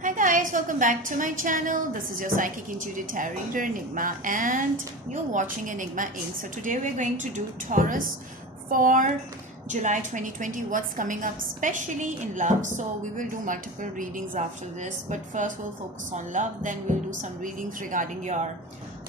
Hi guys, welcome back to my channel. This is your psychic intuitive tarot reader Enigma and you're watching Enigma Inc. So today we're going to do Taurus for July 2020. What's coming up especially in love. So we will do multiple readings after this, but first we'll focus on love, then we'll do some readings regarding your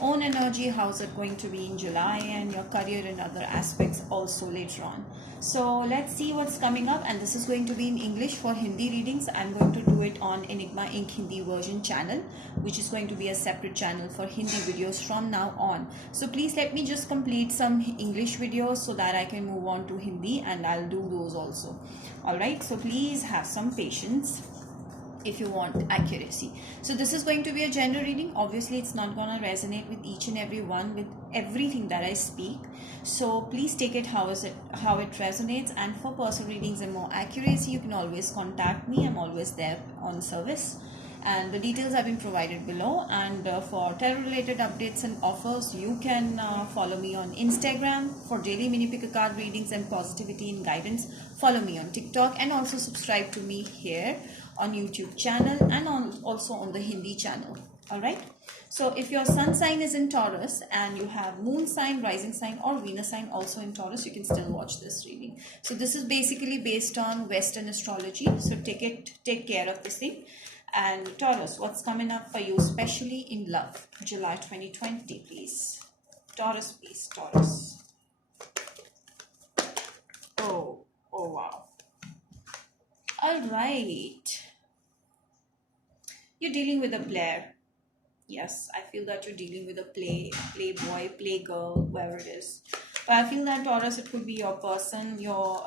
own energy, how's it going to be in July, and your career and other aspects also later on. So let's see what's coming up, and this is going to be in English. For Hindi readings I'm going to do it on Enigma Inc. Hindi version channel, which is going to be a separate channel for Hindi videos from now on. So please let me just complete some English videos so that I can move on to Hindi, and I'll do those also. Alright, so please have some patience if you want accuracy. So this is going to be a general reading. Obviously it's not gonna resonate with each and every one with everything that I speak, so please take it how it resonates. And for personal readings and more accuracy, you can always contact me. I'm always there on service, and the details have been provided below. And for tarot related updates and offers, you can follow me on Instagram for daily mini pick a card readings and positivity and guidance. Follow me on TikTok, and also subscribe to me here on YouTube channel and also on the Hindi channel. All right, so if your sun sign is in Taurus and you have moon sign, rising sign or Venus sign also in Taurus, you can still watch this reading. So this is basically based on Western astrology, so take care of this thing. And Taurus, what's coming up for you especially in love, July 2020, please. Taurus, please. Taurus. Oh wow. All right, you're dealing with a player. Yes, I feel that you're dealing with a playboy, playgirl, whoever it is. But I feel that Taurus, it could be your person, your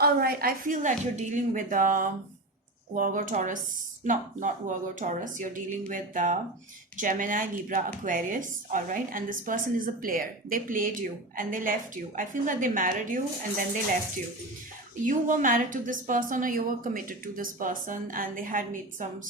all right. I feel that you're dealing with Virgo Taurus. No, not Virgo Taurus. You're dealing with Gemini, Libra, Aquarius. All right, and this person is a player. They played you and they left you. I feel that they married you and then they left you. You were married to this person, or you were committed to this person, and they had made some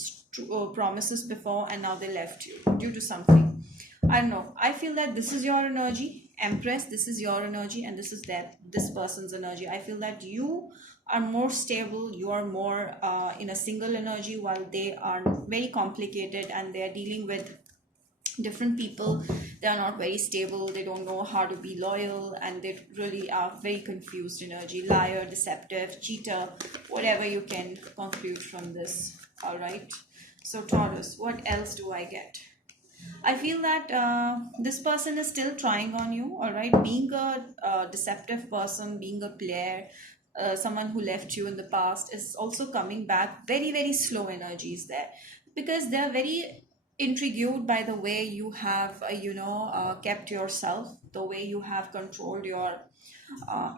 promises before, and now they left you due to something. I don't know. I feel that this is your energy, Empress. This is your energy, and this is this person's energy. I feel that you are more stable. You are more in a single energy, while they are very complicated and they are dealing with different people. They are not very stable. They don't know how to be loyal, and they really are very confused energy. Liar, deceptive, cheater, whatever you can conclude from this. All right. So Taurus, what else do I get? I feel that this person is still trying on you, all right? Being a deceptive person, being a player, someone who left you in the past is also coming back. Very, very slow energies there, because they're very intrigued by the way you have, kept yourself, the way you have controlled your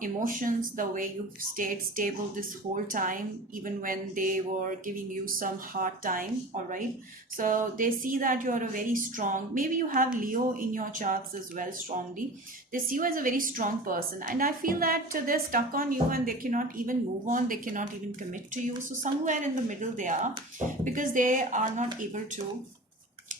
emotions, the way you stayed stable this whole time, even when they were giving you some hard time. All right, so they see that you are a very strong, maybe you have Leo in your charts as well strongly. They see you as a very strong person, and I feel that they're stuck on you and they cannot even move on, they cannot even commit to you. So somewhere in the middle they are, because they are not able to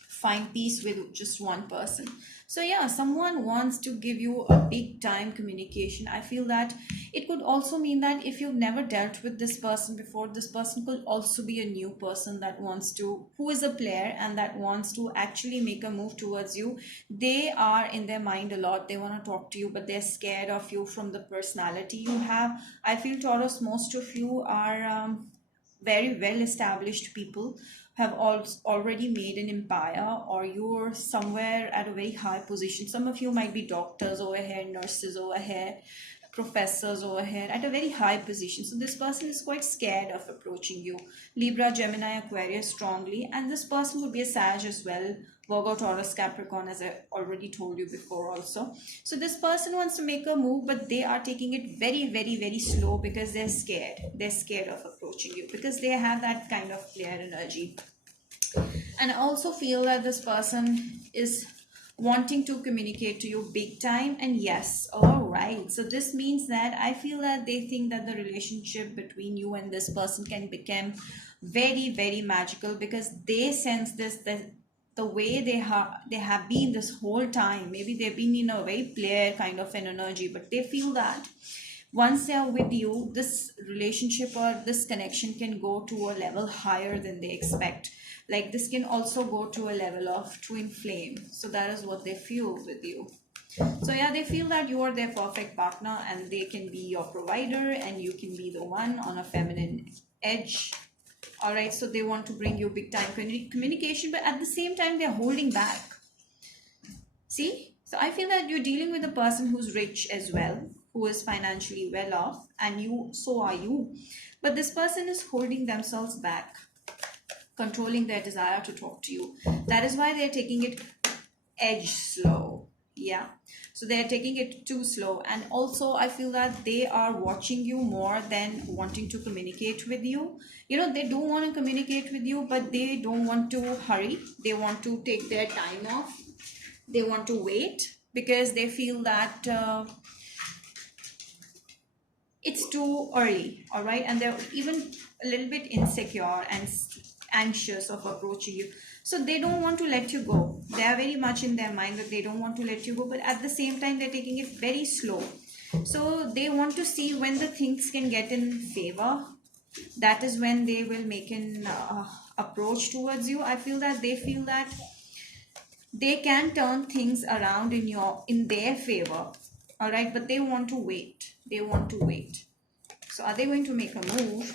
find peace with just one person. So yeah, someone wants to give you a big time communication. I feel that it could also mean that if you've never dealt with this person before, this person could also be a new person that wants to, who is a player and that wants to actually make a move towards you. They are in their mind a lot, they want to talk to you, but they're scared of you from the personality you have. I feel Taurus, most of you are very well established people, have already made an empire, or you're somewhere at a very high position. Some of you might be doctors over here, nurses over here, professors over here, at a very high position. So this person is quite scared of approaching you. Libra, Gemini, Aquarius strongly, and this person would be a Sag as well, Virgo, Taurus, Capricorn, as I already told you before also. So this person wants to make a move, but they are taking it very, very, very slow, because they're scared. They're scared of approaching you because they have that kind of player energy. And I also feel that this person is wanting to communicate to you big time. And yes, all right, so this means that I feel that they think that the relationship between you and this person can become very, very magical, because they sense this, that the way they have been this whole time, maybe they've been in a very player kind of an energy, but they feel that once they are with you, this relationship or this connection can go to a level higher than they expect. Like this can also go to a level of twin flame. So that is what they feel with you. So yeah, they feel that you are their perfect partner and they can be your provider and you can be the one on a feminine edge. All right, so they want to bring you big time communication, but at the same time, they're holding back. See? So I feel that you're dealing with a person who's rich as well, who is financially well off, and you, so are you. But this person is holding themselves back, controlling their desire to talk to you. That is why they're taking it edge slow. Yeah, so they're taking it too slow, and also I feel that they are watching you more than wanting to communicate with you. You know, they do want to communicate with you, but they don't want to hurry. They want to take their time off. They want to wait because they feel that it's too early. All right, and they're even a little bit insecure and anxious of approaching you, so they don't want to let you go. They are very much in their mind that they don't want to let you go, but at the same time they're taking it very slow. So they want to see when the things can get in favor. That is when they will make an approach towards you. I feel that they feel that they can turn things around in their favor. All right, but they want to wait. They want to wait. So are they going to make a move?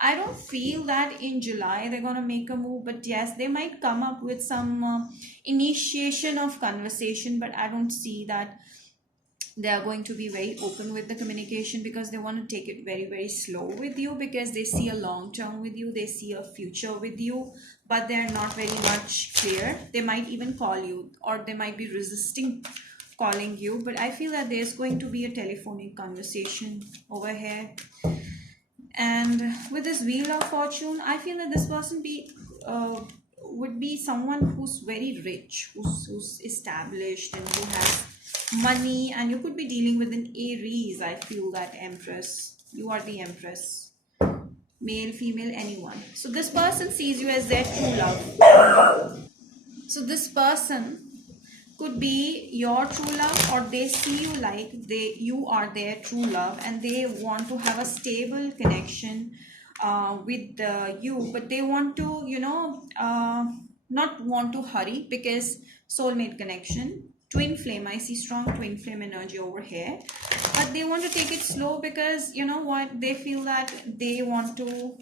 I don't feel that in July they're going to make a move, but yes, they might come up with some initiation of conversation, but I don't see that they are going to be very open with the communication because they want to take it very, very slow with you because they see a long term with you, they see a future with you, but they're not very much clear. They might even call you or they might be resisting calling you, but I feel that there's going to be a telephonic conversation over here. And with this wheel of fortune, I feel that this person would be someone who's very rich, who's established and who has money, and you could be dealing with an Aries. I feel that Empress, you are the Empress, male, female, anyone. So this person sees you as their true love. So this person could be your true love, or they see you like you are their true love and they want to have a stable connection with you, but they want to, not want to hurry because soulmate connection, twin flame. I see strong twin flame energy over here, but they want to take it slow because you know what, they feel that they want to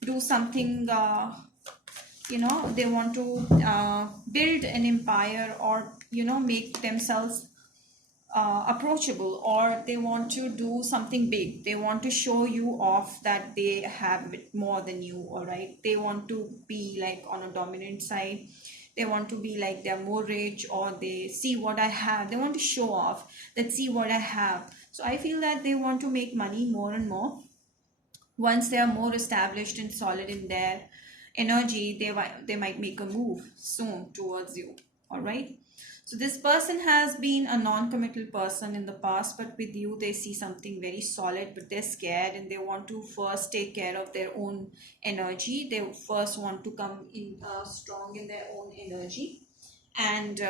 do something. They want to build an empire, or make themselves approachable, or they want to do something big. They want to show you off that they have it more than you. All right, they want to be like on a dominant side. They want to be like they're more rich, or they see what I have, they want to show off that see what I have. So I feel that they want to make money more and more. Once they are more established and solid in their energy, they might make a move soon towards you. All right, so this person has been a non-committal person in the past, but with you they see something very solid, but they're scared and they want to first take care of their own energy. They first want to come in strong in their own energy and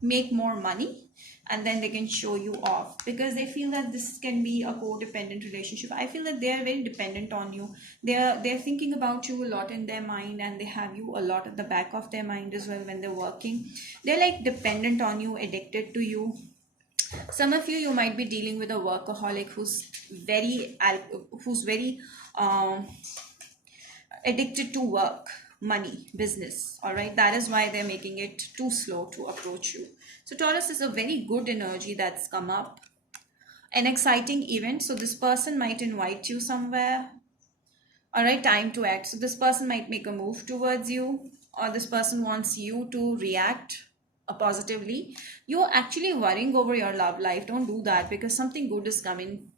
make more money, and then they can show you off because they feel that this can be a codependent relationship. I feel that they are very dependent on you. They're thinking about you a lot in their mind, and they have you a lot at the back of their mind as well when they're working. They're like dependent on you, addicted to you. Some of you might be dealing with a workaholic who's very um, addicted to work, money, business. All right, that is why they're making it too slow to approach you. So Taurus is a very good energy that's come up, an exciting event. So this person might invite you somewhere. All right, time to act. So this person might make a move towards you, or this person wants you to react positively. You're actually worrying over your love life. Don't do that because something good is coming.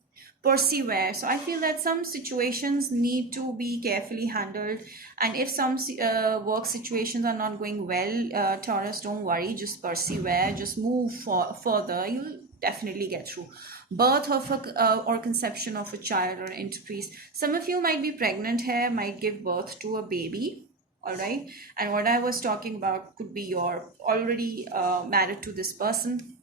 Persevere. So I feel that some situations need to be carefully handled, and if some work situations are not going well, Taurus, don't worry, just persevere, just move further. You'll definitely get through. Birth of or conception of a child or increase. Some of you might be pregnant here, might give birth to a baby. All right, and what I was talking about could be you're already married to this person.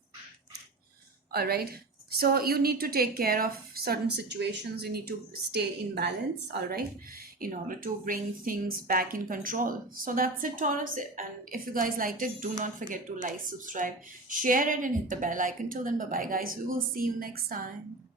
All right, So you need to take care of certain situations. You need to stay in balance, all right, in order to bring things back in control. So that's it, Taurus. And if you guys liked it, do not forget to like, subscribe, share it, and hit the bell icon. Till then, bye bye, guys. We will see you next time.